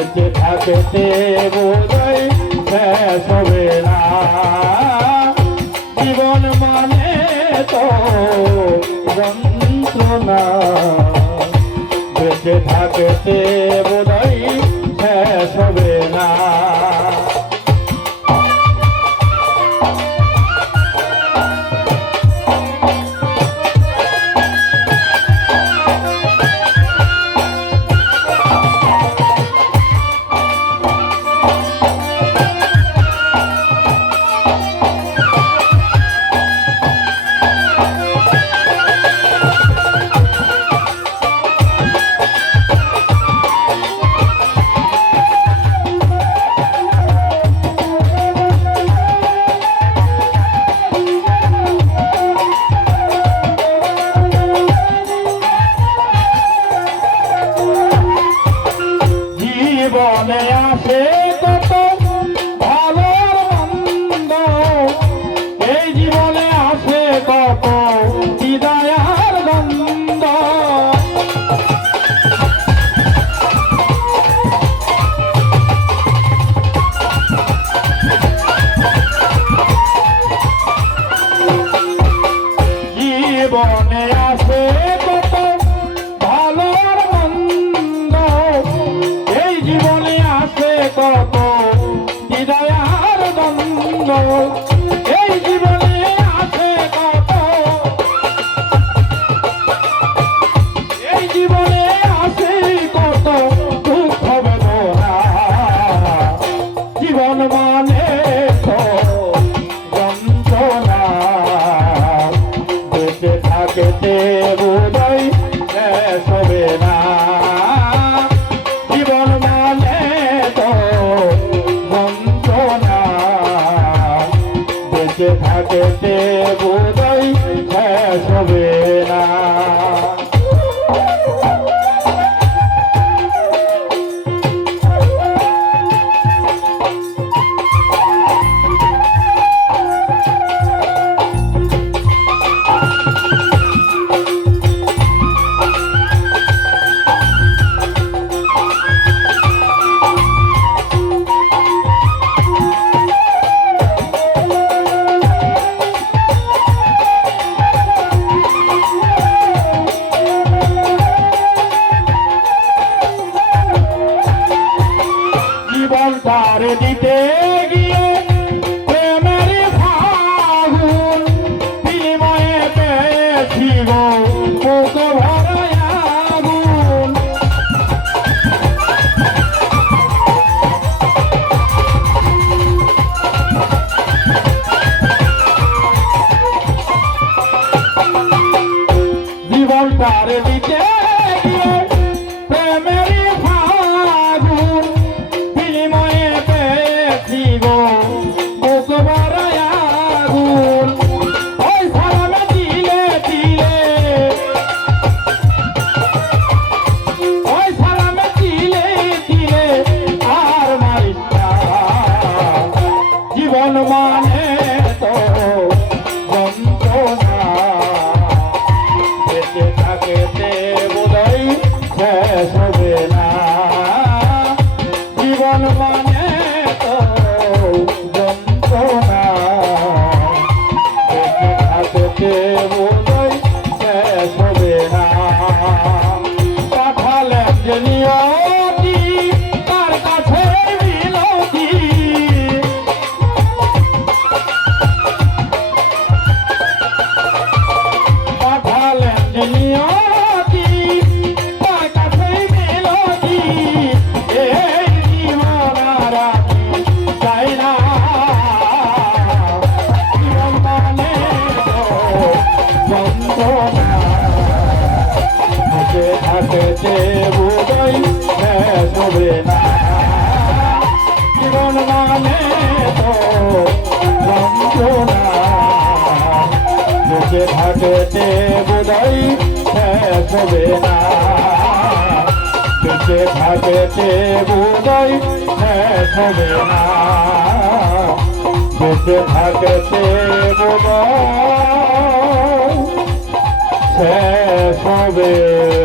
বেঁচে থাকতে বোধই শেষ হবে না। জীবন মানে তো যন্ত্রণা। বেঁচে থাকতে বোধই Thank you. তার দিতে গিয়ে প্রেমের ফাগুন বিনিময়ে পেয়েছি তার দিতে গিয়ে que যেতে বোধই হবে না। বেঁচে থাকতে বোধই হবে না। বেঁচে থাকতে বোধ শেষ হবে।